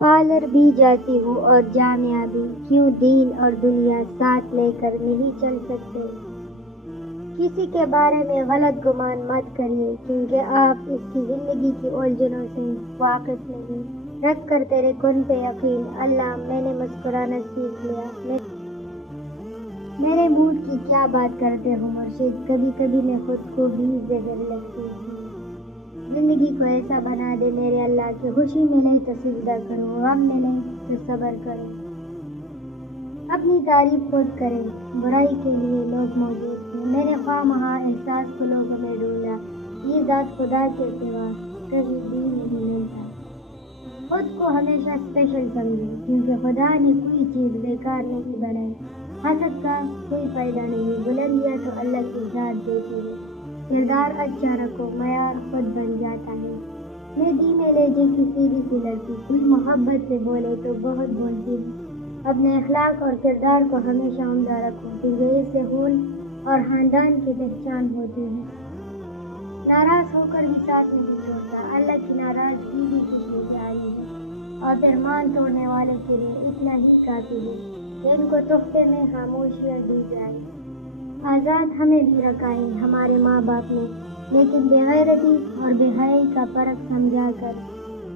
Parlour بھی جاتی ہوں اور جامعہ بھی، کیوں دین اور دنیا ساتھ لے کر نہیں چل سکتے؟ کسی کے بارے میں غلط گمان مت کریے، کیونکہ آپ اس کی زندگی کی الجھنوں سے واقف نہیں۔ رکھ کر تیرے کن پہ یقین، اللہ میں نے مسکرانا سیکھ لیا۔ میرے موڈ کی کیا بات کرتے ہو مرشد، کبھی کبھی میں خود کو بھی زہر لگتی ہوں۔ زندگی کو ایسا بنا دے میرے اللہ کہ خوشی ملے تو سجدہ کرو، غم ملے تو صبر کرو۔ اپنی تعریف خود کرے، برائی کے لیے لوگ موجود ہیں۔ میں نے خواہ مخواہ احساس کو لوگوں میں ڈھونڈا، یہ ذات خدا کے سوا کہیں بھی نہیں ملتا۔ خود کو ہمیشہ اسپیشل سمجھو، کیونکہ خدا نے کوئی چیز بیکار نہیں بنائی۔ حسد کا کوئی فائدہ نہیں، بلندیاں تو اللہ کی ذات دیتی ہے۔ کردار اچھا رکھو، معیار خود بن جاتا ہے۔ میں دھیمے لہجے کی سیدھی سی لڑکی، کوئی محبت سے بولے تو بہت بولتی ہوں۔ اپنے اخلاق اور کردار کو ہمیشہ عمدہ رکھو، کیونکہ اس سے خون اور خاندان کی پہچان ہوتی ہے۔ ناراض ہو کر بھی ساتھ نہیں چھوڑتا، اللہ کی ناراضگی بھی کتنی پیاری ہے، اور فرمان توڑنے والے کے لیے اتنا ہی کافی ہے کہ ان کو تحفے میں خاموشیاں دی جائے۔ آزاد ہمیں بھی رکھا ہے ہمارے ماں باپ نے، لیکن بے غیرتی اور بے حیائی کا فرق سمجھا کر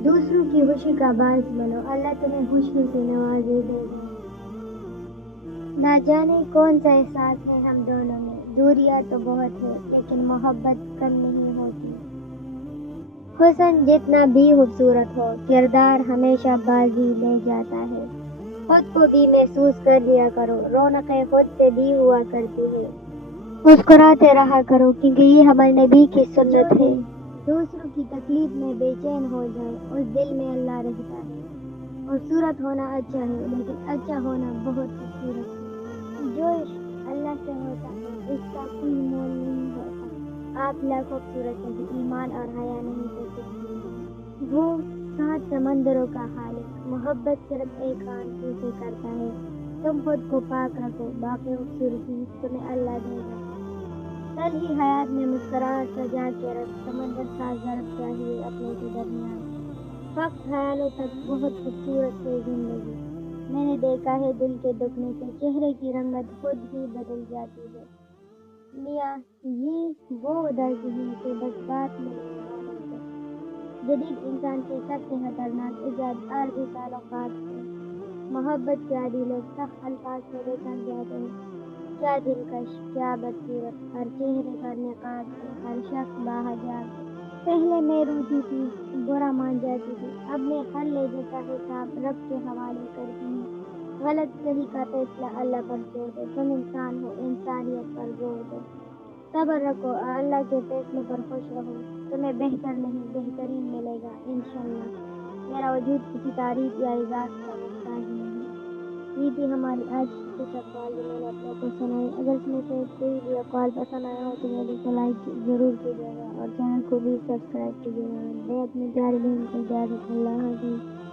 دوسروں کی خوشی کا باعث بنو، اللہ تمہیں خوشیوں سے نوازے دے گا۔ نہ جانے کون سا احساس ہے ہم دونوں میں، دوریاں تو بہت ہے لیکن محبت کم نہیں ہوتی۔ حسن جتنا بھی خوبصورت ہو، کردار ہمیشہ بازی لے جاتا ہے۔ خود کو بھی محسوس کر لیا کرو، رونقیں خود سے بھی ہوا کرتی ہے۔ مسکراتے رہا کرو، کیونکہ یہ ہمارے نبی کی سنت ہے۔ دوسروں کی تکلیف میں بے چین ہو جائے، اس دل میں اللہ رہتا ہے۔ خوبصورت ہونا اچھا ہے، لیکن اچھا ہونا بہت خوبصورت ہے۔ جو عشق اللہ سے ہوتا ہے، اس کا کوئی مول نہیں ہوتا۔ آپ لاکھ خوبصورت ہیں، ایمان اور حیا نہیں تو کچھ بھی نہیں۔ وہ 7 سمندروں کا خالق، محبت صرف ایک آنسو سے کرتا ہے۔ تم خود کو پاک رکھو، باقی خوبصورتی تمہیں اللہ دے گا۔ کل ہی حیات میں مسکراہٹ سجا کے رکھ، سمندر کا ضرب چاہیے اپنے کے درمیان۔ وقت خیالوں تک بہت خوبصورت ہے زندگی۔ میں نے دیکھا ہے دل کے دکھنے سے چہرے کی رنگت خود ہی بدل جاتی ہے۔ میاں یہ وہ درد ہے کہ بس بات میں نہیں آنے سے۔ جدید انسان کے سب سے خطرناک ایجاد عارضی تعلقات ہے۔ محبت کے عادی لوگ سخت الفاظ میں بےچین جاتے ہیں۔ کیا دلکش، کیا بدصورت، ہر چہرے پر نقاب ہے، ہر شخص باحجاب ہے۔ پہلے میں روتی تھی، برا مان جاتی تھی، اب میں ہر لہجے کا حساب رب کے حوالے کرتی ہوں۔ غلط صحیح کا فیصلہ اللہ پر چھوڑ دو، تم انسان ہو، انسانیت پر زور دو۔ صبر رکھو اور اللہ کے فیصلے پر خوش رہو، تمہیں بہتر نہیں بہترین ملے گا انشاءاللہ۔ میرا وجود کسی تعریف یا اعزاز کا محتاج نہیں۔ یہ تھی ہماری آج کی کچھ اقوال جو میں نے اپنے کو سنائی۔ اگر اس میں سے کوئی بھی اقوال پسند آیا ہو تو ویڈیو کو لائک ضرور کیجیے گا اور چینل کو بھی سبسکرائب کیجیے گا۔ میں اپنی پیاری بہن کو اجازت، اللہ حافظ۔